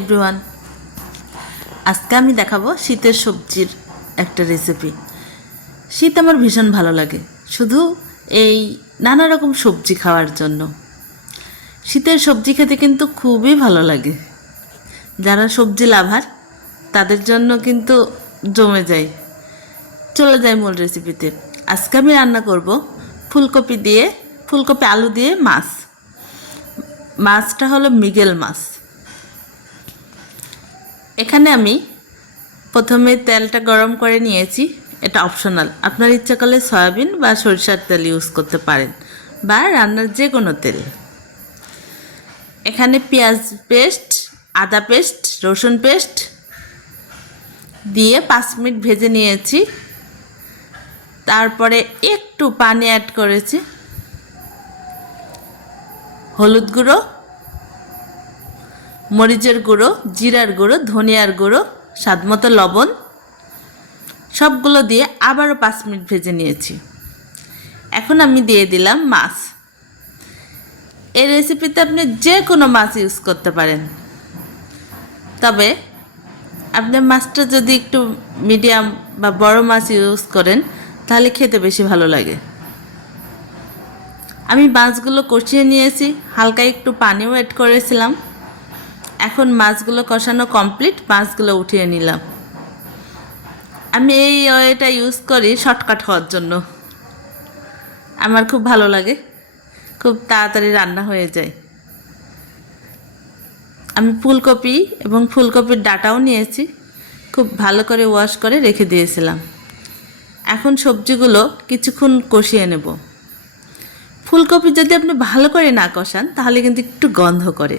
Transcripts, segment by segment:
Everyone আজকে আমি দেখাবো শীতের সবজির একটা রেসিপি শীত আমার ভীষণ ভালো লাগে। শুধু এই নানা রকম সবজি খাওয়ার জন্য। শীতের সবজি খেতে কিন্তু খুবই ভালো লাগে। যারা সবজি লাভার, তাদের জন্য কিন্তু জমে যায়। চলে যায় মূল রেসিপিতে আজকে আমি রান্না করব ফুলকপি দিয়ে, ফুলকপি আলু দিয়ে মাছ। মাছটা হলো মিগেল মাছ। এখানে আমি প্রথমে তেলটা গরম করে নিয়েছি। এটা অপশনাল আপনার ইচ্ছা করলে সয়াবিন বা সরিষার তেল ইউজ করতে পারেন বা রান্নার যে কোনো তেল। এখানে পেঁয়াজ পেস্ট, আদা পেস্ট, রসুন পেস্ট দিয়ে পাঁচ মিনিট ভেজে নিয়েছি। তারপরে একটু পানি অ্যাড করেছি। হলুদ গুঁড়ো মরিচের গুঁড়ো, জিরার গুঁড়ো, ধনিয়ার গুঁড়ো, স্বাদমতো লবণ, সবগুলো দিয়ে আবারও পাঁচ মিনিট ভেজে নিয়েছি। এখন আমি দিয়ে দিলাম মাছ। এই রেসিপিতে আপনি যে কোনো মাছ ইউজ করতে পারেন। তবে আপনি মাছটা যদি একটু মিডিয়াম বা বড় মাছ ইউজ করেন, তাহলে খেতে বেশি ভালো লাগে। আমি মাছগুলো কষিয়ে নিয়েছি, হালকা একটু পানিও অ্যাড করেছিলাম। এখন মাছগুলো কষানো কমপ্লিট, মাছগুলো উঠিয়ে নিলাম। আমি এই ওয়েটা ইউজ করি শর্টকাট হওয়ার জন্য। আমার খুব ভালো লাগে। খুব তাড়াতাড়ি রান্না হয়ে যায়। আমি ফুলকপি এবং ফুলকপির ডাটাও নিয়েছি। খুব ভালো করে ওয়াশ করে রেখে দিয়েছিলাম। এখন সবজিগুলো কিছুক্ষণ কষিয়ে নেব। ফুলকপি যদি আপনি ভালো করে না কষান, তাহলে কিন্তু একটু গন্ধ করে।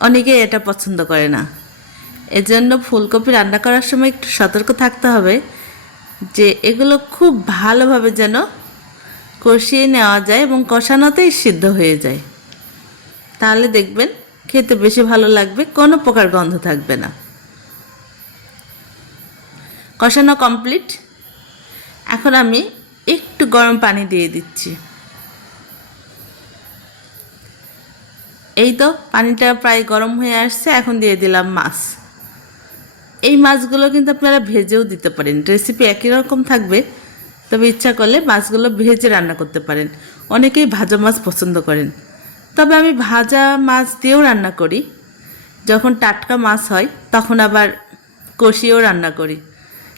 অনেকে এটা পছন্দ করে না। এজন্য ফুলকপি রান্না করার সময় একটু সতর্ক থাকতে হবে যে এগুলো খুব ভালোভাবে যেন কষিয়ে নেওয়া যায় এবং কষানোতেই সিদ্ধ হয়ে যায়। তাহলে দেখবেন খেতে বেশি ভালো লাগবে, কোনো প্রকার গন্ধ থাকবে না। কষানো কমপ্লিট। এখন আমি একটু গরম পানি দিয়ে দিচ্ছি। এই তো পানিটা প্রায় গরম হয়ে আসছে, এখন দিয়ে দিলাম মাছ। এই মাছগুলো কিন্তু আপনারা ভেজেও দিতে পারেন রেসিপি একই রকম থাকবে, তবে ইচ্ছা করলে মাছগুলো ভেজে রান্না করতে পারেন। অনেকেই ভাজা মাছ পছন্দ করেন। তবে আমি ভাজা মাছ দিয়েও রান্না করি। যখন টাটকা মাছ হয়, তখন আবার কষিয়েও রান্না করি।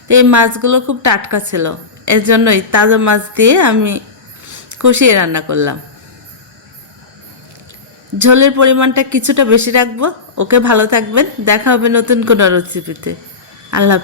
তো এই মাছগুলো খুব টাটকা ছিল, এর জন্যই তাজা মাছ দিয়ে আমি কষিয়ে রান্না করলাম। ঝোলের পরিমাণটা কিছুটা বেশি রাখব। ওকে ভালো থাকবেন। দেখা হবে নতুন কোনো রেসিপিতে আল্লাহ।